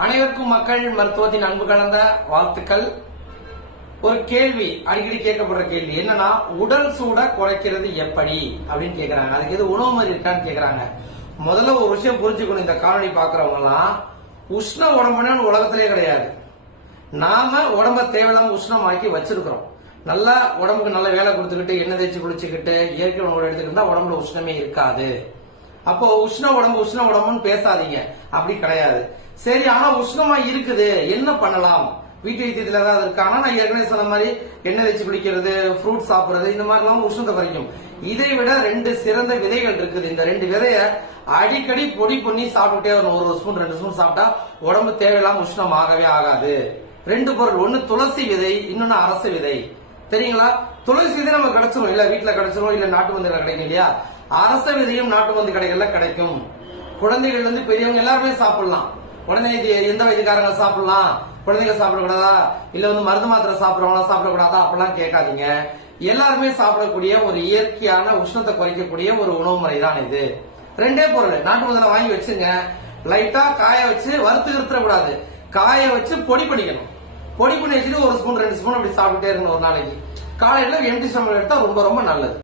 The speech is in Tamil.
அனைவருக்கும் மக்கள் மருத்துவத்தின் அன்பு கலந்த வாழ்த்துக்கள். ஒரு கேள்வி அடிக்கடி கேட்கப்படுற கேள்வி என்னன்னா உடல் சூட குறைக்கிறது எப்படி? அப்படின்னு கேக்குறாங்க. அதுக்கு எது உணவு மாதிரி இருக்கான்னு கேக்குறாங்க. முதல்ல ஒரு விஷயம் புரிஞ்சுக்கணும் இந்த காணொளி பாக்குறவங்க எல்லாம் உஷ்ண உடம்புன்னு உலகத்திலே கிடையாது. நாம உடம்ப தேவையில்லாம உஷ்ணமாக்கி வச்சிருக்கிறோம். நல்லா உடம்புக்கு நல்ல வேலை கொடுத்துக்கிட்டு எண்ணெய் தேய்ச்சி குளிச்சுக்கிட்டு இயற்கை உணவு எடுத்துக்கிட்டா உடம்புல உஷ்ணமே இருக்காது. அப்போ உஷ்ண உடம்பு உஷ்ண உடம்புன்னு பேசாதீங்க. அப்படி கிடையாது. சரி ஆனா உஷ்ணமா இருக்குது. என்ன பண்ணலாம்? வீட்டு வைத்தியத்துல ஏதாவது இருக்கு? ஆனா நான் ஏற்கனவே சொன்ன மாதிரி எண்ணெய் வச்சு குடிக்கிறது ஃப்ரூட் சாப்பிடுறது இந்த மாதிரி எல்லாம் உஷ்ணத்தை குறைக்கும் இதை விட ரெண்டு சிறந்த விதைகள் இருக்குது. இந்த ரெண்டு விதைய அடிக்கடி பொடி பண்ணி சாப்பிட்டுட்டே வரணும். ஒரு ஸ்பூன் ரெண்டு ஸ்பூன் சாப்பிட்டா உடம்பு தேவையில்லாம உஷ்ணம் ஆகவே ஆகாது. ரெண்டு பொருள். ஒன்னு துளசி விதை இன்னொன்னு அரசு விதை. தெரியுங்களா? துளசி விதை நம்ம கிடைச்சிரும் இல்ல வீட்டுல கிடைச்சிரும் இல்ல நாட்டு மந்தில கிடைக்கும் இல்லையா? அரச விதையும் நாட்டு மருந்து கடைகள்ல கிடைக்கும். குழந்தைகள் வந்து பெரியவங்க எல்லாருமே சாப்பிடலாம். குழந்தைங்க இது எந்த வயதுக்காரங்க சாப்பிடலாம்? குழந்தைங்க சாப்பிடக்கூடாதா? இல்ல வந்து மருந்து மாத்திரை சாப்பிடுறவங்க சாப்பிடக்கூடாதா? அப்படிலாம் கேட்காதீங்க. எல்லாருமே சாப்பிடக்கூடிய ஒரு இயற்கையான உஷ்ணத்தை குறைக்கக்கூடிய ஒரு உணவு முறை தான் இது. ரெண்டே பொருள். நாட்டு மருந்துல வாங்கி வச்சுங்க. லைட்டா காய வச்சு வறுத்து கூடாது காய வச்சு பொடி பண்ணிக்கணும். பொடி பண்ணி வச்சுட்டு ஒரு ஸ்பூன் ரெண்டு ஸ்பூன் அப்படி சாப்பிட்டே இருக்கணும் ஒரு நாளைக்கு. காலையில எம்டி ஸ்டமக் எடுத்தா ரொம்ப ரொம்ப நல்லது.